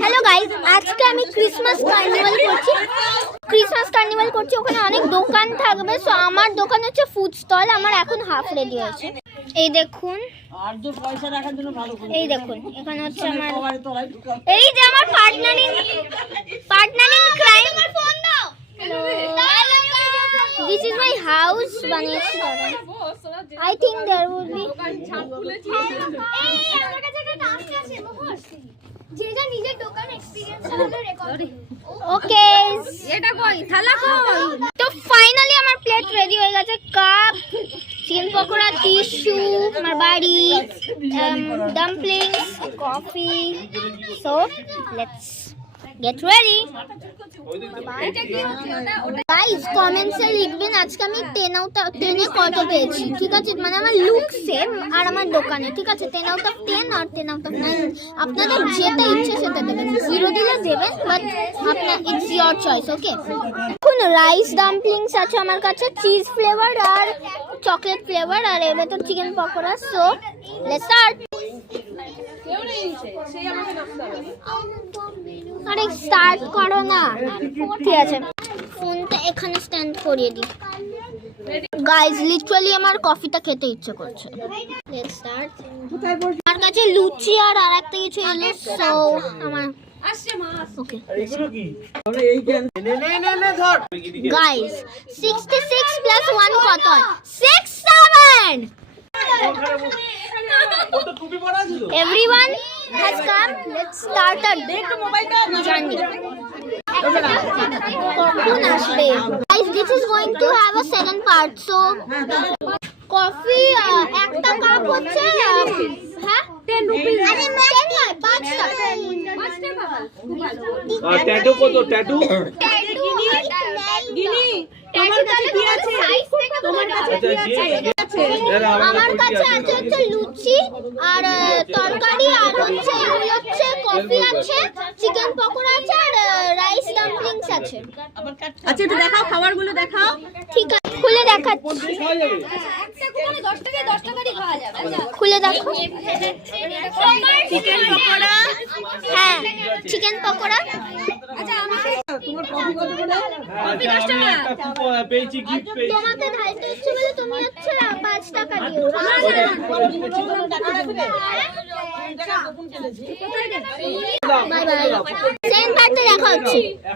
Hello guys, আজকে আমি Christmas carnival করছি। ওখানে অনেক দোকান থাকবে। সো আমার দোকান হচ্ছে ফুড স্টল। আমার এখন হাফ রেডি হয়েছে। এই দেখুন, এখানে হচ্ছে আমার, এই যে আমার partner in crime. This is my house. বানিয়েছি দাদা। I think there would be ওকে। তো ফাইনালি আমার প্লেট রেডি হয়ে গেছে। কাপ, চিকেন পকোড়া, টিস্যু, আমার বাড়ি, dumplings, coffee. So let's get ready. Guys কমেন্টসে লিখবেন আজকে আমি 10 কত পেয়েছি, ঠিক আছে? মানে আমার লুক সেম আর আমার দোকানে, ঠিক আছে? 10 আউট অফ 10 আর 10 আউট অফ 9। আপনাদের যেটা ইচ্ছে সেটা দেবেন, 0 দিলে দেবেন, বাট আপনার ইটস ইয়োর চয়েস। ওকে, এখন রাইস ডাম্পলিংস আছে আমার কাছে, চিজ ফ্লেভার আর চকলেট ফ্লেভার, আর এর ভেতর chicken pakora. So let's start. আরে স্টার্ট করো না, ঠিক আছে? ফোনটা এখানে স্ট্যান্ড করিয়ে দিই। গাইস লিটারালি আমার কফিটা খেতে ইচ্ছে করছে। Let's start. আমার কাছে লুচি আর আরেকটা কিছু এলো। সো আমার ওকে গাইস 66 প্লাস 1 কত হয়? 67। Everyone has come. Let's start our journey. কখন আসবে? Guys, this is going to have a second part. So, coffee একটা কাপ হচ্ছে হ্যাঁ 10 rupees। আরে 10 নয়, 5 টাকা। ট্যাটু কত? ট্যাটু গিনি তোমার কাছে কি আছে? তোমার কাছে কি আছে? আমার কাছে আছে হচ্ছে লুচি আর তরকারি, আর হচ্ছে কফি আছে, চিকেন পকোড়া আছে, আর রাইস ডাম্পলিংস আছে। আচ্ছা একটু দেখাও, খাবারগুলো দেখাও। ঠিক আছে, খুলে দেখাচ্ছি। খুলে দেখো। চিকেন পকোড়া, হ্যাঁ চিকেন পকোড়া। তোমার কফি কত করে? কফি 10 টাকা পেয়েছি, গিফট পেয়েছি। তোমাকে ঢালতে ইচ্ছে বলে তুমি হচ্ছে 5 টাকা দিও। Bye bye. সেম পার্টে দেখা হচ্ছে।